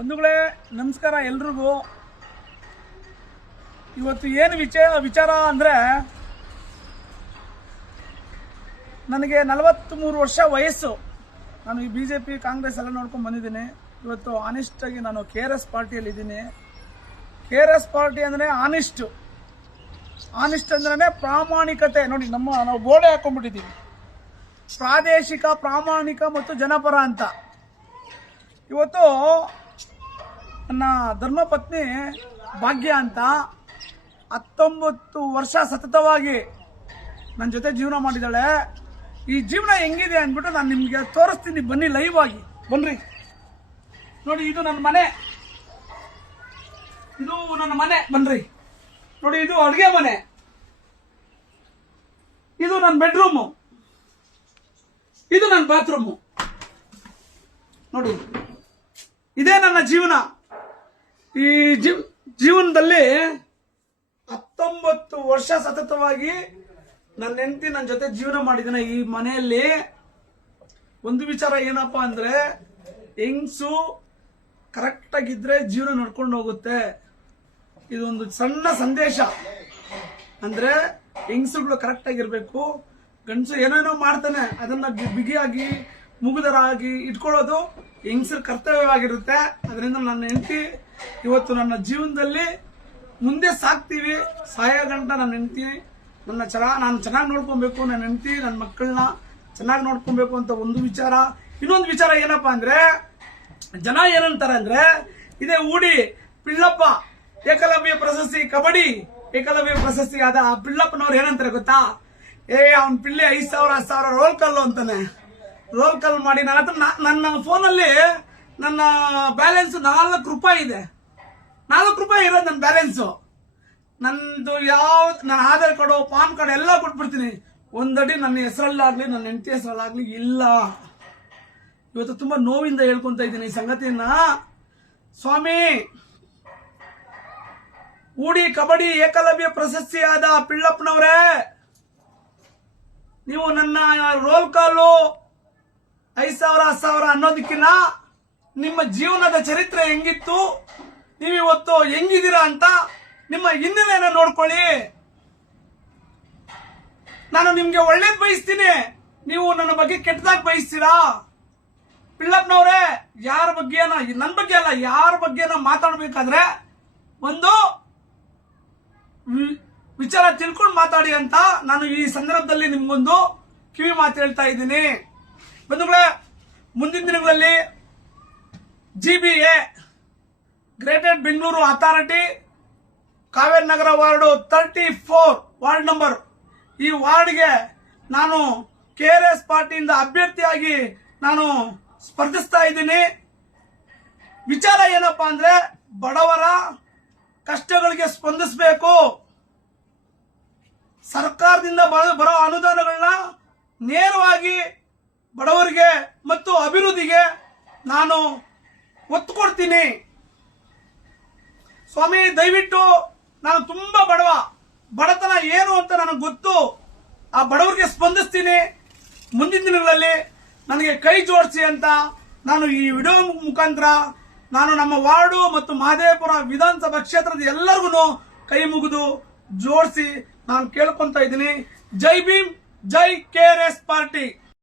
ಬಂಧುಗಳೇ, ನಮಸ್ಕಾರ ಎಲ್ರಿಗೂ. ಇವತ್ತು ಏನು ವಿಚಾರ ವಿಚಾರ ಅಂದರೆ, ನನಗೆ ನಲವತ್ತ್ಮೂರು ವರ್ಷ ವಯಸ್ಸು. ನಾನು ಈ ಬಿ ಜೆ ಪಿ ಕಾಂಗ್ರೆಸ್ ಎಲ್ಲ ನೋಡ್ಕೊಂಡು ಬಂದಿದ್ದೀನಿ. ಇವತ್ತು ಆನೆಸ್ಟಾಗಿ ನಾನು ಕೆ ಆರ್ ಎಸ್ ಪಾರ್ಟಿಯಲ್ಲಿದ್ದೀನಿ ಕೆ ಆರ್ ಎಸ್ ಪಾರ್ಟಿ ಅಂದರೆ ಆನೆಸ್ಟು ಆನೆಸ್ಟ್ ಅಂದ್ರೆ ಪ್ರಾಮಾಣಿಕತೆ. ನೋಡಿ, ನಮ್ಮ ನಾವು ಬೋರ್ಡೆ ಹಾಕೊಂಡ್ಬಿಟ್ಟಿದ್ದೀವಿ. ಪ್ರಾದೇಶಿಕ, ಪ್ರಾಮಾಣಿಕ ಮತ್ತು ಜನಪರ ಅಂತ. ಇವತ್ತು ನನ್ನ ಧರ್ಮಪತ್ನಿ ಭಾಗ್ಯ ಅಂತ ಹತ್ತೊಂಬತ್ತು ವರ್ಷ ಸತತವಾಗಿ ನನ್ನ ಜೊತೆ ಜೀವನ ಮಾಡಿದ್ದಾಳೆ. ಈ ಜೀವನ ಹೆಂಗಿದೆ ಅಂದ್ಬಿಟ್ಟು ನಾನು ನಿಮಗೆ ತೋರಿಸ್ತೀನಿ. ಬನ್ನಿ ಲೈವ್ ಆಗಿ. ಬನ್ನಿರಿ ನೋಡಿ, ಇದು ನನ್ನ ಮನೆ. ಇದು ನನ್ನ ಮನೆ. ಬನ್ರಿ. ನೋಡಿ, ಇದು ಅಡುಗೆ ಮನೆ. ಇದು ನನ್ನ ಬೆಡ್ರೂಮು ಇದು ನನ್ನ ಬಾತ್ರೂಮು ನೋಡಿ. ಇದೇ ನನ್ನ ಜೀವನ. ಈ ಜೀವ್ ಜೀವನದಲ್ಲಿ ಹತ್ತೊಂಬತ್ತು ವರ್ಷ ಸತತವಾಗಿ ನನ್ನ ಹೆಂಡತಿ ನನ್ನ ಜೊತೆ ಜೀವನ ಮಾಡಿದ್ದೀನ ಈ ಮನೆಯಲ್ಲಿ ಒಂದು ವಿಚಾರ ಏನಪ್ಪ ಅಂದ್ರೆ, ಹೆಂಗ್ಸು ಕರೆಕ್ಟ್ ಆಗಿದ್ರೆ ಜೀವನ ನಡ್ಕೊಂಡು ಹೋಗುತ್ತೆ. ಇದೊಂದು ಸಣ್ಣ ಸಂದೇಶ. ಅಂದ್ರೆ ಹೆಂಗ್ಸುಗಳು ಕರೆಕ್ಟ್ ಆಗಿರ್ಬೇಕು. ಗಂಡಸು ಏನೇನೋ ಮಾಡ್ತಾನೆ, ಅದನ್ನ ಬಿಗಿಯಾಗಿ, ಮುಗುದರಾಗಿ ಇಟ್ಕೊಳ್ಳೋದು ಹೆಂಗ್ಸರ್ ಕರ್ತವ್ಯವಾಗಿರುತ್ತೆ. ಅದರಿಂದ ನನ್ನ ಹೆಂಡತಿ ಇವತ್ತು ನನ್ನ ಜೀವನದಲ್ಲಿ ಮುಂದೆ ಸಾಕ್ತೀವಿ. ಸಾಯ ನನ್ನ ಹೆಂಡತಿ ನನ್ನ ಚೆನ್ನಾಗಿ ನಾನು ಚೆನ್ನಾಗಿ ನೋಡ್ಕೊಬೇಕು, ನನ್ನ ಹೆಂಡತಿ, ನನ್ನ ಮಕ್ಕಳನ್ನ ಚೆನ್ನಾಗಿ ನೋಡ್ಕೊಬೇಕು ಅಂತ ಒಂದು ವಿಚಾರ. ಇನ್ನೊಂದು ವಿಚಾರ ಏನಪ್ಪಾ ಅಂದ್ರೆ, ಜನ ಏನಂತಾರೆ ಅಂದ್ರೆ, ಇದೇ ಊಡಿ ಪಿಳ್ಳಪ್ಪ, ಏಕಲವ್ಯ ಪ್ರಶಸ್ತಿ, ಕಬಡ್ಡಿ ಏಕಲವ್ಯ ಪ್ರಶಸ್ತಿ ಆದ ಆ ಪಿಳ್ಳಪ್ಪನವ್ರು ಏನಂತಾರೆ ಗೊತ್ತಾ? ಏ, ಅವ್ನ ಪಿಳ್ಳೆ ಐದು ಸಾವಿರ ಹತ್ತು ಸಾವಿರ ರೋಲ್ ಕಲ್ಲು ಅಂತಾನೆ. ರೋಲ್ ಕಲ್ ಮಾಡಿ, ನನ್ನ ಹತ್ರ ನನ್ನ ಫೋನಲ್ಲಿ ನನ್ನ ಬ್ಯಾಲೆನ್ಸ್ ನಾಲ್ಕು ರೂಪಾಯಿ ಇದೆ. ನಾಲ್ಕು ರೂಪಾಯಿ ಇರೋದು ನನ್ನ ಬ್ಯಾಲೆನ್ಸು ನಂದು ಯಾವ ನನ್ನ ಆಧಾರ್ ಕಾರ್ಡು, ಪಾನ್ ಕಾರ್ಡ್ ಎಲ್ಲ ಕೊಟ್ಬಿಡ್ತೀನಿ. ಒಂದಡಿ ನನ್ನ ಹೆಸರಲ್ಲಾಗ್ಲಿ, ನನ್ನ ಹೆಂಡತಿ ಹೆಸರಲ್ಲಾಗ್ಲಿ ಇಲ್ಲ. ಇವತ್ತು ತುಂಬ ನೋವಿಂದ ಹೇಳ್ಕೊತ ಇದ್ದೀನಿ ಈ ಸಂಗತಿಯನ್ನ. ಸ್ವಾಮಿ, ಊಡಿ ಕಬಡ್ಡಿ ಏಕಲವ್ಯ ಪ್ರಶಸ್ತಿ ಆದ ಪಿಳ್ಳಪ್ಪನವರೇ, ನೀವು ನನ್ನ ರೋಲ್ ಕಾಲು ಐದು ಸಾವಿರ, ಹತ್ತು ಸಾವಿರ ಅನ್ನೋದಕ್ಕಿಂತ ನಿಮ್ಮ ಜೀವನದ ಚರಿತ್ರೆ ಹೆಂಗಿತ್ತು? ನೀವು ಇವತ್ತು ಹೆಂಗಿದ್ದೀರಾ ಅಂತ ನಿಮ್ಮ ಹಿನ್ನೆಲೆಯನ್ನು ನೋಡ್ಕೊಳ್ಳಿ. ನಾನು ನಿಮ್ಗೆ ಒಳ್ಳೇದ್ ಬಯಸ್ತೀನಿ. ನೀವು ನನ್ನ ಬಗ್ಗೆ ಕೆಟ್ಟದಾಗಿ ಬಯಸ್ತೀರಾ? ಪಿಳ್ಳಪ್ಪನವ್ರೆ, ಯಾರ ಬಗ್ಗೆನ ನನ್ನ ಬಗ್ಗೆ ಅಲ್ಲ, ಯಾರ ಬಗ್ಗೆನ ಮಾತಾಡ್ಬೇಕಾದ್ರೆ ಒಂದು ವಿಚಾರ ತಿಳ್ಕೊಂಡು ಮಾತಾಡಿ ಅಂತ ನಾನು ಈ ಸಂದರ್ಭದಲ್ಲಿ ನಿಮ್ಗೊಂದು ಕಿವಿ ಮಾತು ಹೇಳ್ತಾ ಇದ್ದೀನಿ. ಬಂಧುಗಳೇ, ಮುಂದಿನ ದಿನಗಳಲ್ಲಿ G B A greater Bengaluru authority Kaveri Nagar ward thirty four ward number ಈ ವಾರ್ಡ್ಗೆ ನಾನು ಕೆ ಆರ್ ಎಸ್ ಪಾರ್ಟಿಯಿಂದ ಅಭ್ಯರ್ಥಿಯಾಗಿ ನಾನು ಸ್ಪರ್ಧಿಸ್ತಾ ಇದ್ದೀನಿ. ವಿಚಾರ ಏನಪ್ಪಾ ಅಂದ್ರೆ, ಬಡವರ ಕಷ್ಟಗಳಿಗೆ ಸ್ಪಂದಿಸಬೇಕು. ಸರ್ಕಾರದಿಂದ ಬರ- ಅನುದಾನಗಳನ್ನ ನೇರವಾಗಿ ಬಡವರಿಗೆ ಮತ್ತು ಅಭಿವೃದ್ಧಿಗೆ ನಾನು ಒತ್ತು ಕೊಡ್ತೀನಿ. ಸ್ವಾಮಿ, ದಯವಿಟ್ಟು ನಾನು ತುಂಬಾ ಬಡವ. ಬಡತನ ಏನು ಅಂತ ನನಗೆ ಗೊತ್ತು. ಆ ಬಡವರಿಗೆ ಸ್ಪಂದಿಸ್ತೀನಿ. ಮುಂದಿನ ದಿನಗಳಲ್ಲಿ ನನಗೆ ಕೈ ಜೋಡಿಸಿ ಅಂತ ನಾನು ಈ ವಿಡಿಯೋ ಮುಖಾಂತರ ನಾನು ನಮ್ಮ ವಾರ್ಡು ಮತ್ತು ಮಹದೇವಪುರ ವಿಧಾನಸಭಾ ಕ್ಷೇತ್ರದ ಎಲ್ಲರಿಗೂ ಕೈ ಮುಗಿದು ಜೋಡಿಸಿ ನಾನು ಕೇಳ್ಕೊಂತ ಇದ್ದೀನಿ. ಜೈ ಭೀಮ್, ಜೈ ಕೆ ಪಾರ್ಟಿ.